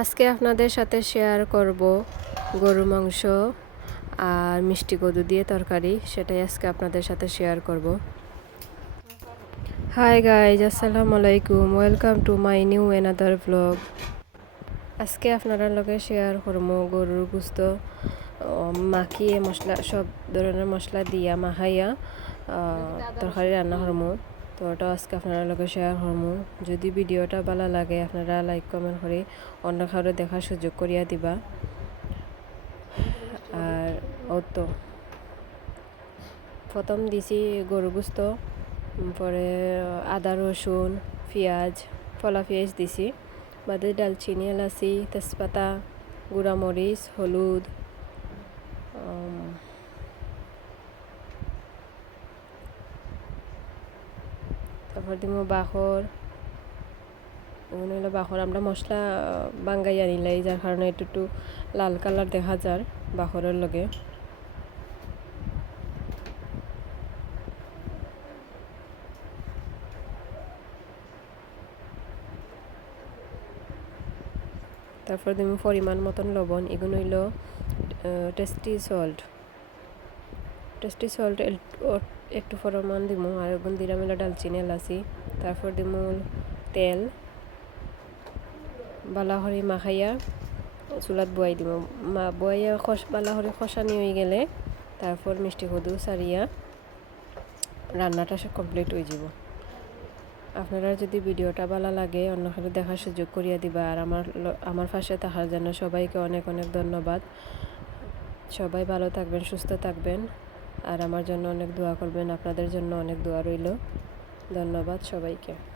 আজকে আপনাদের সাথে শেয়ার করব গরু, মাংস আর মিষ্টি কদু দিয়ে তরকারি, সেটাই আজকে আপনাদের সাথে শেয়ার করব। হাই গাইজ আসসালামু আলাইকুম। Welcome to my new another blog আজকে আপনারা লগে শেয়ার করব গরুর গুস্ত মাখিয়ে মশলা, সব ধরনের মশলা দিয়া মাখাইয়া তরকারি রান্না করব। তো ওটা আজকে আপনারা লগে শেয়ার করব যদি ভিডিওটা ভালো লাগে, আপনারা লাইক কমেন্ট করে অন্য কারও দেখার সুযোগ করিয়া দিবা। আর ও তো প্রথম দিছি গরু গুস্ত, পরে আদা, রসুন, পেঁয়াজ, ফলা পেঁয়াজ দিছি। বাদে ডালচিনি, এলাচি, তেজপাতা গুঁড়ামরিচ হলুদ তারপর দিব বাখর এগুলো হলো বাখর আমরা মশলা বাঙ্গাই আনিলাই, যার কারণে একটু একটু লাল কালার দেখা যায় বাখরের লগে। তারপর দিব পরিমাণ মতন লবণ। এগুলো হইল টেস্টি সল্ট টেস্টি সল্ট একটু পরিমাণ দিব আর এগুন দিলাম হলো ডালচিনি, এলাচি, তারপর দিব তেল। বালাহরি মাখাইয়া চুলাত বয়াই দিব মা বয়াইয়া খস, বালাহরি খসানি হয়ে গেলে তারপর মিষ্টি কদু সারিয়া রান্নাটা সব কমপ্লিট হয়ে যাব। আপনারা যদি ভিডিওটা ভালো লাগে, অন্য কারও দেখার সুযোগ করিয়া দিবা। আর আমার আমার পাশে থাকার জন্য সবাইকে অনেক অনেক ধন্যবাদ। সবাই ভালো থাকবেন, সুস্থ থাকবেন। আর আমার জন্য অনেক দোয়া করবেন আপনাদের জন্য অনেক দোয়া রইল। ধন্যবাদ সবাইকে।